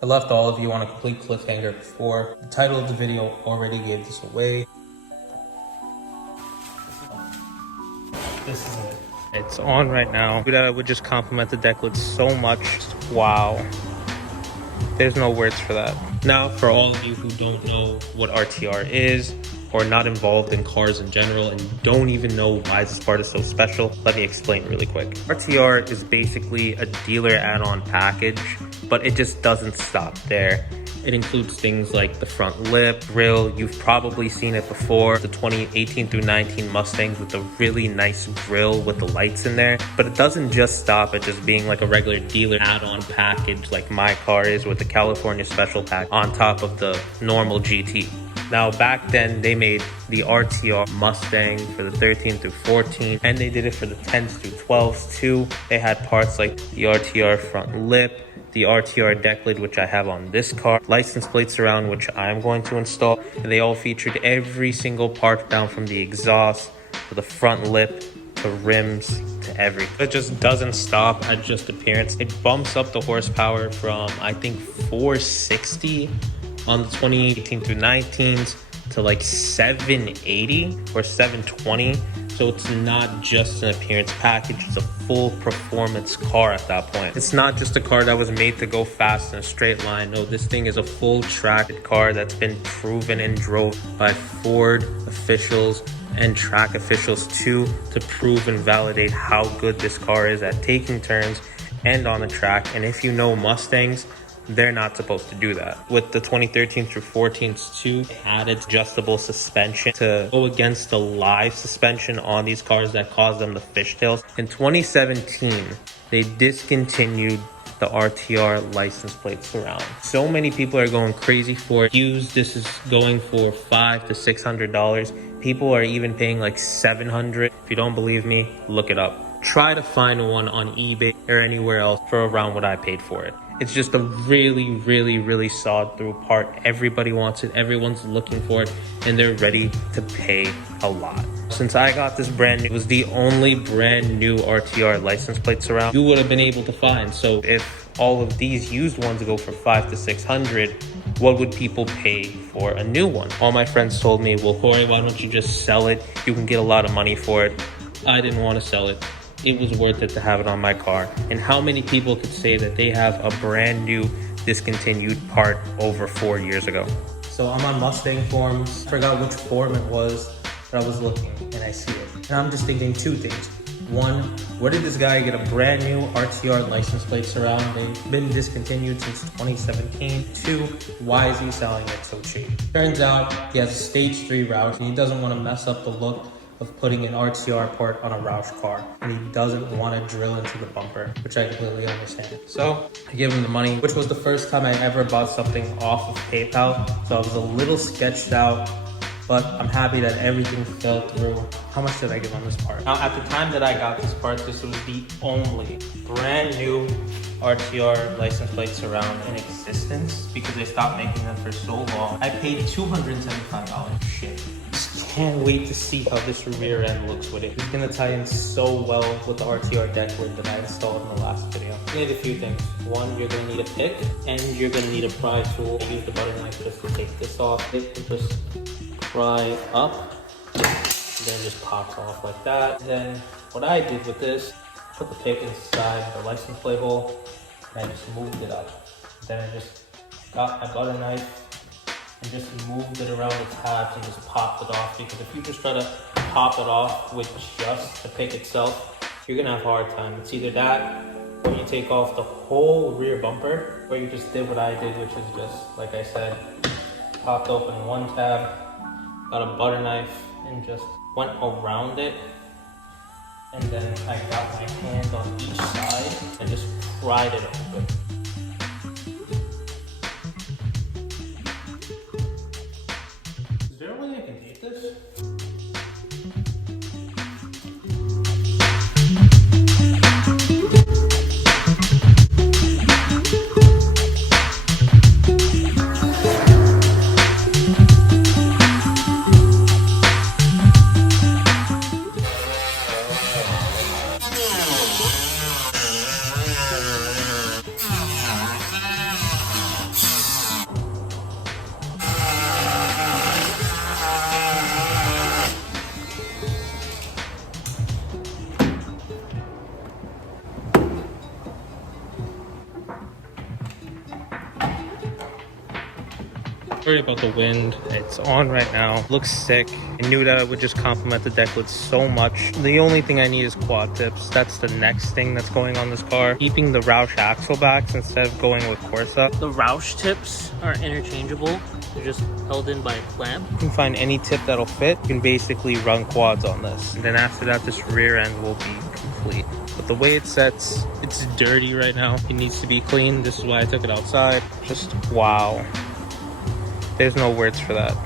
I left all of you on a complete cliffhanger before. The title of the video already gave this away. This is it. It's on right now. I would just compliment the deck lid so much. Wow. There's no words for that. Now, for all of you who don't know what RTR is, or not involved in cars in general, and don't even know why this part is so special, let me explain really quick. RTR is basically a dealer add-on package, but it just doesn't stop there. It includes things like the front lip, grille. You've probably seen it before. The 2018 through 19 Mustangs with a really nice grille with the lights in there. But it doesn't just stop at just being like a regular dealer add-on package like my car is with the California Special Pack on top of the normal GT. Now, back then, they made the RTR Mustang for the 13 through 14, and they did it for the 10s through 12s too. They had parts like the RTR front lip, the RTR deck lid, which I have on this car, license plates around, which I'm going to install, and they all featured every single part down from the exhaust to the front lip to rims to everything. It just doesn't stop at just appearance. It bumps up the horsepower from, I think, 460 on the 2018 through 19s to like 780 or 720. So it's not just an appearance package, it's a full performance car at that point. It's not just a car that was made to go fast in a straight line. No, this thing is a full tracked car that's been proven and drove by Ford officials and track officials too, to prove and validate how good this car is at taking turns and on the track. And if you know Mustangs, they're not supposed to do that. With the 2013 through 14s too, they added adjustable suspension to go against the live suspension on these cars that caused them the fishtails. In 2017, they discontinued the RTR license plate surround. So many people are going crazy for it. Used, this is going for $500 to $600. People are even paying like $700. If you don't believe me, look it up. Try to find one on eBay or anywhere else for around what I paid for it. It's just a really, really, really sawed through part. Everybody wants it, everyone's looking for it, and they're ready to pay a lot. Since I got this brand new, it was the only brand new RTR license plates around you would have been able to find. So if all of these used ones go for $500 to $600, what would people pay for a new one? All my friends told me, well, Corey, why don't you just sell it? You can get a lot of money for it. I didn't want to sell it. It was worth it to have it on my car. And how many people could say that they have a brand new discontinued part over 4 years ago? So I'm on Mustang forums. I forgot which forum it was, but I was looking and I see it. And I'm just thinking two things. One, where did this guy get a brand new RTR license plate surround? They've been discontinued since 2017. Two, why is he selling it so cheap? Turns out he has a stage 3 Roush and he doesn't want to mess up the look of putting an RTR part on a Roush car, and he doesn't want to drill into the bumper, which I completely understand. So I gave him the money, which was the first time I ever bought something off of PayPal, so I was a little sketched out, but I'm happy that everything fell through. How much did I give on this part? Now, at the time that I got this part, this was the only brand new RTR license plate surround in existence because they stopped making them for so long. I paid $275. Shit. Can't wait to see how this rear end looks with it. It's gonna tie in so well with the RTR deck lid that I installed in the last video. You need a few things. One, you're gonna need a pick, and you're gonna need a pry tool. I use the butter knife just to take this off. It can just pry up, and then it just pops off like that. And then what I did with this, put the pick inside the license plate hole, and I just moved it up. Then I just got my butter knife and just moved it around the tabs and just popped it off, because if you just try to pop it off with just the pick itself, you're gonna have a hard time. It's either that, or you take off the whole rear bumper, or you just did what I did, which is just, like I said, popped open one tab, got a butter knife, and just went around it, and then I got my hand on each side and just pried it open. Is there a way I can tape this? Sorry about the wind. It's on right now. Looks sick. I knew that it would just complement the decklets so much. The only thing I need is quad tips. That's the next thing that's going on this car. Keeping the Roush axle backs instead of going with Corsa. The Roush tips are interchangeable. They're just held in by a clamp. You can find any tip that'll fit. You can basically run quads on this. And then after that, this rear end will be complete. But the way it sets, it's dirty right now. It needs to be clean. This is why I took it outside. Just wow. There's no words for that.